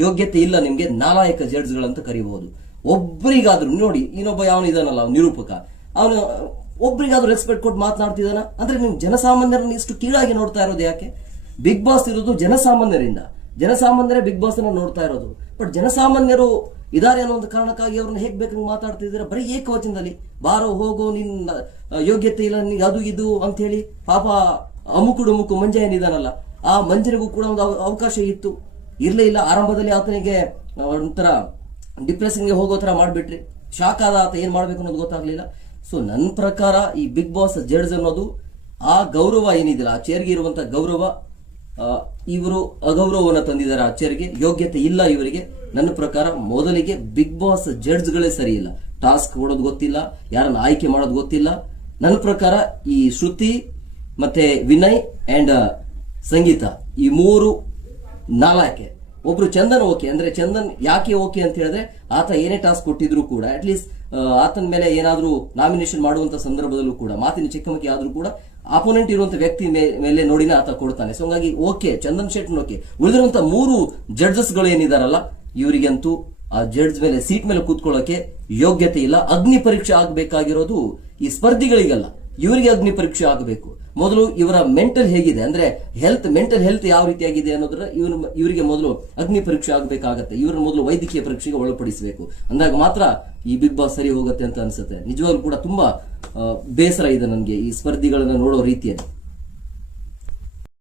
ಯೋಗ್ಯತೆ ಇಲ್ಲ ನಿಮ್ಗೆ, ನಾಲಾಯಕ ಜಡ್ಜ್ಗಳಂತ ಕರೀಬಹುದು. ಒಬ್ಬರಿಗಾದ್ರೂ ನೋಡಿ, ಇನ್ನೊಬ್ಬ ಯಾವನು ಇದಾನಲ್ಲ ನಿರೂಪಕ, ಅವನು ಒಬ್ಬರಿಗಾದ್ರೂ ರೆಸ್ಪೆಕ್ಟ್ ಕೊಟ್ಟು ಮಾತನಾಡ್ತಿದ್ದಾನ ಅಂದ್ರೆ ನೀವು ಜನಸಾಮಾನ್ಯರನ್ನ ಇಷ್ಟು ಕೀಳಾಗಿ ನೋಡ್ತಾ ಇರೋದು ಯಾಕೆ? ಬಿಗ್ ಬಾಸ್ ಇರೋದು ಜನಸಾಮಾನ್ಯರಿಂದ, ಜನಸಾಮಾನ್ಯರೇ ಬಿಗ್ ಬಾಸ್ ಅನ್ನ ನೋಡ್ತಾ ಇರೋದು. ಬಟ್ ಜನಸಾಮಾನ್ಯರು ಇದಾರೆ ಅನ್ನೋ ಒಂದು ಕಾರಣಕ್ಕಾಗಿ ಅವ್ರನ್ನ ಹೇಗ್ ಬೇಕು ನೀವು ಮಾತಾಡ್ತಿದ್ದೀರಾ ಬರೀ ಏಕವಚನದಲ್ಲಿ. ಬಾರೋ ಹೋಗೋ, ನಿನ್ನ ಯೋಗ್ಯತೆ ಇಲ್ಲ ನಿನ್ಗೆ ಅದು ಇದು ಅಂತ ಹೇಳಿ. ಪಾಪ ಅಮುಕು ಮಂಜ ಏನಿದಾನಲ್ಲ, ಆ ಮಂಜನಿಗೂ ಕೂಡ ಒಂದು ಅವಕಾಶ ಇತ್ತು, ಇರ್ಲೇ ಇಲ್ಲ. ಆರಂಭದಲ್ಲಿ ಆತನಿಗೆ ಒಂಥರ ಡಿಪ್ರೆಷನ್ಗೆ ಹೋಗೋ ತರ ಮಾಡ್ಬಿಟ್ರಿ. ಶಾಕ್ ಆದ ಆತ ಏನ್ ಮಾಡ್ಬೇಕು ಅನ್ನೋದು ಗೊತ್ತಾಗ್ಲಿಲ್ಲ. ಸೊ ನನ್ನ ಪ್ರಕಾರ ಈ ಬಿಗ್ ಬಾಸ್ ಜಡ್ಜ್ ಅನ್ನೋದು ಆ ಗೌರವ ಏನಿದಿಲ್ಲ, ಆ ಚೇರ್ಗೆ ಇರುವಂತ ಗೌರವ, ಇವರು ಅಗೌರವವನ್ನ ತಂದಿದ್ದಾರೆ ಆ ಚೇರ್ಗೆ. ಯೋಗ್ಯತೆ ಇಲ್ಲ ಇವರಿಗೆ. ನನ್ನ ಪ್ರಕಾರ ಮೊದಲಿಗೆ ಬಿಗ್ ಬಾಸ್ ಜಡ್ಜ್ಗಳೇ ಸರಿ ಇಲ್ಲ. ಟಾಸ್ಕ್ ಕೊಡೋದು ಗೊತ್ತಿಲ್ಲ, ಯಾರನ್ನ ಆಯ್ಕೆ ಮಾಡೋದು ಗೊತ್ತಿಲ್ಲ. ನನ್ನ ಪ್ರಕಾರ ಈ ಶ್ರುತಿ ಮತ್ತೆ ವಿನಯ್ ಅಂಡ್ ಸಂಗೀತ ಈ ಮೂರು ನಾಲ್ಕೆ. ಒಬ್ರು ಚಂದನ್ ಓಕೆ, ಅಂದ್ರೆ ಚಂದನ್ ಯಾಕೆ ಓಕೆ ಅಂತ ಹೇಳಿದ್ರೆ ಆತ ಏನೇ ಟಾಸ್ಕ್ ಕೊಟ್ಟಿದ್ರು ಕೂಡ ಅಟ್ಲೀಸ್ಟ್ ಆತನ ಮೇಲೆ ಏನಾದ್ರೂ ನಾಮಿನೇಷನ್ ಮಾಡುವಂತ ಸಂದರ್ಭದಲ್ಲೂ ಕೂಡ ಮಾತಿನ ಚಿಕ್ಕಮಕ್ಕಿ ಆದ್ರೂ ಕೂಡ ಅಪೋನೆಂಟ್ ಇರುವಂತ ವ್ಯಕ್ತಿ ಮೇಲೆ ನೋಡಿನೇ ಆತ ಕೊಡ್ತಾನೆ. ಸೊ ಹಂಗಾಗಿ ಓಕೆ, ಚಂದನ್ ಶೆಟ್ಟಿ ಓಕೆ. ಉಳಿದಿರುವಂತ ಮೂರು ಜಡ್ಜಸ್ ಗಳು ಏನಿದಾರಲ್ಲ, ಇವರಿಗಂತೂ ಆ ಜಡ್ಜ್ ಮೇಲೆ ಸೀಟ್ ಮೇಲೆ ಕೂತ್ಕೊಳ್ಳೋಕೆ ಯೋಗ್ಯತೆ ಇಲ್ಲ. ಅಗ್ನಿ ಪರೀಕ್ಷೆ ಆಗಬೇಕಾಗಿರೋದು ಈ ಸ್ಪರ್ಧಿಗಳಿಗಲ್ಲ, ಇವರಿಗೆ ಅಗ್ನಿ ಪರೀಕ್ಷೆ ಆಗಬೇಕು. ಮೊದಲು ಇವರ ಮೆಂಟಲ್ ಹೇಗಿದೆ ಅಂದ್ರೆ ಮೆಂಟಲ್ ಹೆಲ್ತ್ ಯಾವ ರೀತಿಯಾಗಿದೆ ಅನ್ನೋದ್ರ ಇವರಿಗೆ ಮೊದಲು ಅಗ್ನಿ ಪರೀಕ್ಷೆ ಆಗಬೇಕಾಗತ್ತೆ. ಇವರನ್ನು ಮೊದಲು ವೈದ್ಯಕೀಯ ಪರೀಕ್ಷೆಗೆ ಒಳಪಡಿಸಬೇಕು. ಅಂದಾಗ ಮಾತ್ರ ಈ ಬಿಗ್ ಬಾಸ್ ಸರಿ ಹೋಗುತ್ತೆ ಅಂತ ಅನ್ಸುತ್ತೆ. ನಿಜವಾಗ್ಲೂ ಕೂಡ ತುಂಬಾ ಬೇಸರ ಇದೆ ನನಗೆ ಈ ಸ್ಪರ್ಧಿಗಳನ್ನ ನೋಡೋ ರೀತಿಯಲ್ಲಿ.